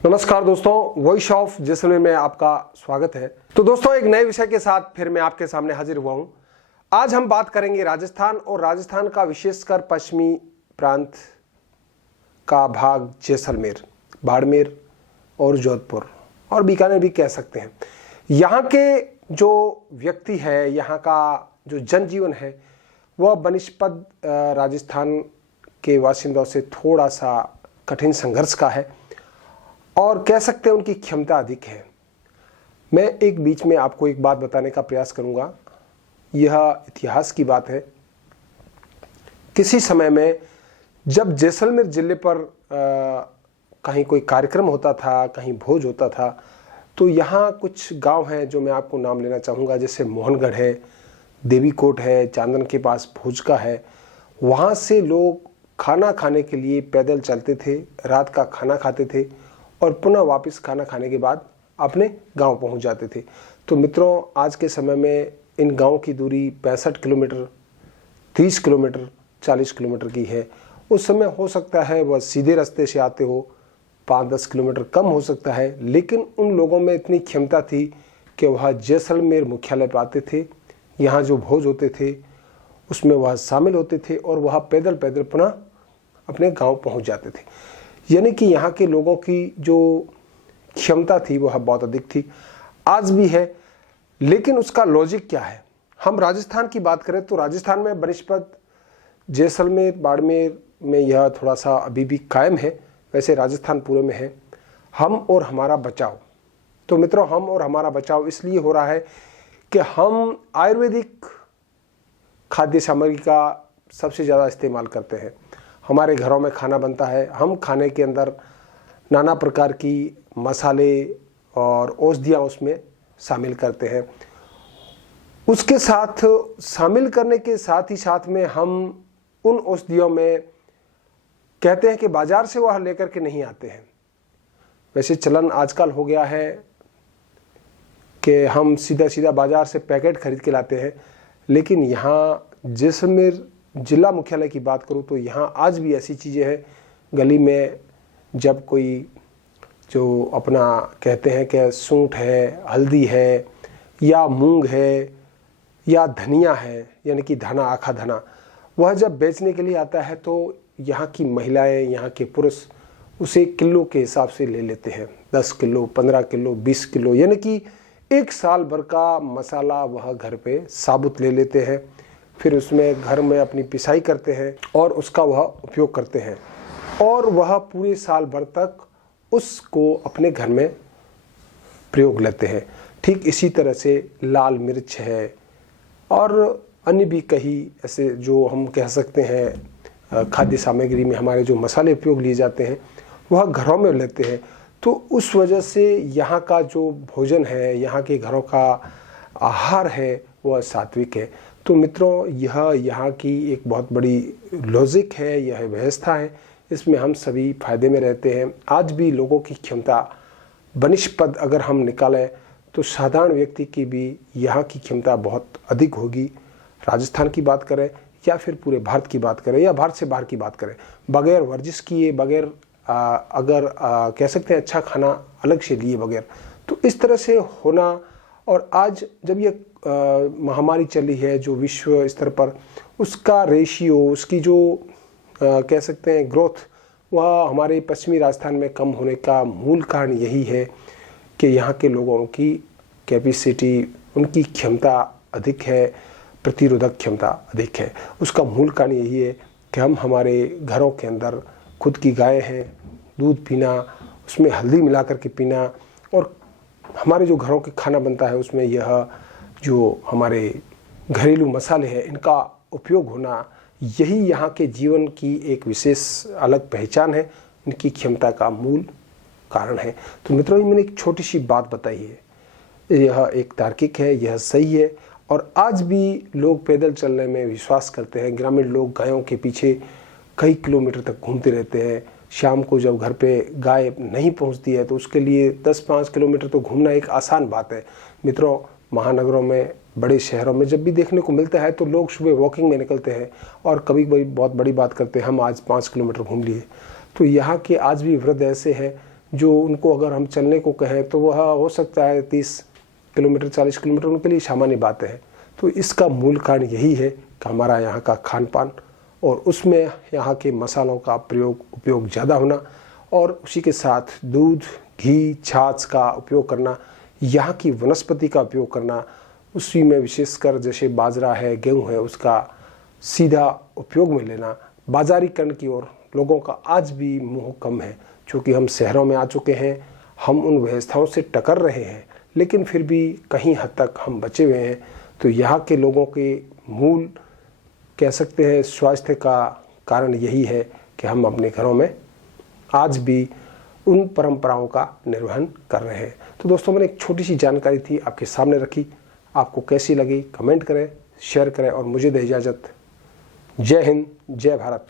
नमस्कार दोस्तों, voice of Jaisalmer में आपका स्वागत है। तो दोस्तों, एक नए विषय के साथ फिर मैं आपके सामने हाजिर हुआ हूं। आज हम बात करेंगे राजस्थान और राजस्थान का विशेषकर पश्चिमी प्रांत का भाग जैसलमेर, बाड़मेर और जोधपुर और बीकानेर भी कह सकते हैं। यहाँ के जो व्यक्ति है, यहाँ का जो जनजीवन है, वह बनिस्पत राजस्थान के बाशिंदों से थोड़ा सा कठिन संघर्ष का है और कह सकते हैं उनकी क्षमता अधिक है। मैं एक बीच में आपको एक बात बताने का प्रयास करूंगा। यह इतिहास की बात है। किसी समय में जब जैसलमेर जिले पर कहीं कोई कार्यक्रम होता था, कहीं भोज होता था, तो यहाँ कुछ गांव हैं जो मैं आपको नाम लेना चाहूँगा। जैसे मोहनगढ़ है, देवीकोट है, चांदन के पास भोजका है। वहाँ से लोग खाना खाने के लिए पैदल चलते थे, रात का खाना खाते थे और पुनः वापस खाना खाने के बाद अपने गांव पहुंच जाते थे। तो मित्रों, आज के समय में इन गांव की दूरी 65 किलोमीटर, 30 किलोमीटर, 40 किलोमीटर की है। उस समय हो सकता है वह सीधे रास्ते से आते हो, 5-10 किलोमीटर कम हो सकता है, लेकिन उन लोगों में इतनी क्षमता थी कि वह जैसलमेर मुख्यालय पर आते थे। यहाँ जो भोज होते थे उसमें वह शामिल होते थे और वह पैदल पैदल पुनः अपने गाँव पहुँच जाते थे। यानी कि यहाँ के लोगों की जो क्षमता थी वह बहुत अधिक थी, आज भी है। लेकिन उसका लॉजिक क्या है? हम राजस्थान की बात करें तो राजस्थान में बनिस्पत जैसलमेर, बाड़मेर में यह थोड़ा सा अभी भी कायम है। वैसे राजस्थान पूरे में है हम और हमारा बचाव। तो मित्रों, हम और हमारा बचाव इसलिए हो रहा है कि हम आयुर्वेदिक खाद्य सामग्री का सबसे ज़्यादा इस्तेमाल करते हैं। हमारे घरों में खाना बनता है, हम खाने के अंदर नाना प्रकार की मसाले और औषधियाँ उसमें शामिल करते हैं। उसके साथ शामिल करने के साथ ही साथ में हम उन औषधियों में कहते हैं कि बाजार से वह लेकर के नहीं आते हैं। वैसे चलन आजकल हो गया है कि हम सीधा सीधा बाजार से पैकेट खरीद के लाते हैं, लेकिन यहाँ जैसलमेर जिला मुख्यालय की बात करूँ तो यहाँ आज भी ऐसी चीज़ें हैं। गली में जब कोई जो अपना कहते हैं कि सूंठ है, हल्दी है या मूंग है या धनिया है, यानी कि धना, आखा धना, वह जब बेचने के लिए आता है तो यहाँ की महिलाएं, यहाँ के पुरुष उसे किलो के हिसाब से ले लेते हैं। 10 किलो, 15 किलो, 20 किलो, यानी कि 1 साल भर का मसाला वह घर पे साबुत ले लेते हैं। फिर उसमें घर में अपनी पिसाई करते हैं और उसका वह उपयोग करते हैं और वह पूरे साल भर तक उसको अपने घर में प्रयोग लेते हैं। ठीक इसी तरह से लाल मिर्च है और अन्य भी कई ऐसे जो हम कह सकते हैं खाद्य सामग्री में हमारे जो मसाले उपयोग लिए जाते हैं वह घरों में लेते हैं। तो उस वजह से यहाँ का जो भोजन है, यहाँ के घरों का आहार है, वह सात्विक है। तो मित्रों, यह यहाँ की एक बहुत बड़ी लॉजिक है, यह व्यवस्था है। इसमें हम सभी फायदे में रहते हैं। आज भी लोगों की क्षमता बनिस्पत अगर हम निकालें तो साधारण व्यक्ति की भी यहाँ की क्षमता बहुत अधिक होगी। राजस्थान की बात करें या फिर पूरे भारत की बात करें या भारत से बाहर की बात करें, बगैर वर्जिश किए, बगैर अगर कह सकते हैं अच्छा खाना अलग से लिए बगैर, तो इस तरह से होना। और आज जब ये महामारी चली है जो विश्व स्तर पर, उसका रेशियो, उसकी जो कह सकते हैं ग्रोथ, वह हमारे पश्चिमी राजस्थान में कम होने का मूल कारण यही है कि यहाँ के लोगों की कैपेसिटी, उनकी क्षमता अधिक है, प्रतिरोधक क्षमता अधिक है। उसका मूल कारण यही है कि हम हमारे घरों के अंदर खुद की गाय हैं, दूध पीना, उसमें हल्दी मिला करके पीना, और हमारे जो घरों के खाना बनता है उसमें यह जो हमारे घरेलू मसाले हैं इनका उपयोग होना, यही यहाँ के जीवन की एक विशेष अलग पहचान है, इनकी क्षमता का मूल कारण है। तो मित्रों, मैंने एक छोटी सी बात बताई है, यह एक तार्किक है, यह सही है। और आज भी लोग पैदल चलने में विश्वास करते हैं। ग्रामीण लोग गायों के पीछे कई किलोमीटर तक घूमते रहते हैं। शाम को जब घर पे गाय नहीं पहुंचती है तो उसके लिए 10-5 किलोमीटर तो घूमना एक आसान बात है। मित्रों, महानगरों में, बड़े शहरों में जब भी देखने को मिलता है तो लोग सुबह वॉकिंग में निकलते हैं और कभी कभी बहुत बड़ी बात करते हैं, हम आज 5 किलोमीटर घूम लिए। तो यहाँ के आज भी वृद्ध ऐसे हैं जो उनको अगर हम चलने को कहें तो वह हो सकता है 30 किलोमीटर 40 किलोमीटर उनके लिए सामान्य बातें हैं। तो इसका मूल कारण यही है कि हमारा यहाँ का खान पान और उसमें यहाँ के मसालों का उपयोग ज़्यादा होना और उसी के साथ दूध, घी, छाछ का उपयोग करना, यहाँ की वनस्पति का उपयोग करना, उसी में विशेषकर जैसे बाजरा है, गेहूँ है, उसका सीधा उपयोग में लेना। बाजारीकरण की ओर लोगों का आज भी मुँह कम है, क्योंकि हम शहरों में आ चुके हैं, हम उन व्यवस्थाओं से टकर रहे हैं, लेकिन फिर भी कहीं हद तक हम बचे हुए हैं। तो यहाँ के लोगों के मूल कह सकते हैं स्वास्थ्य का कारण यही है कि हम अपने घरों में आज भी उन परंपराओं का निर्वहन कर रहे हैं। तो दोस्तों, मैंने एक छोटी सी जानकारी थी आपके सामने रखी, आपको कैसी लगी कमेंट करें, शेयर करें और मुझे दे इजाज़त। जय हिंद, जय भारत।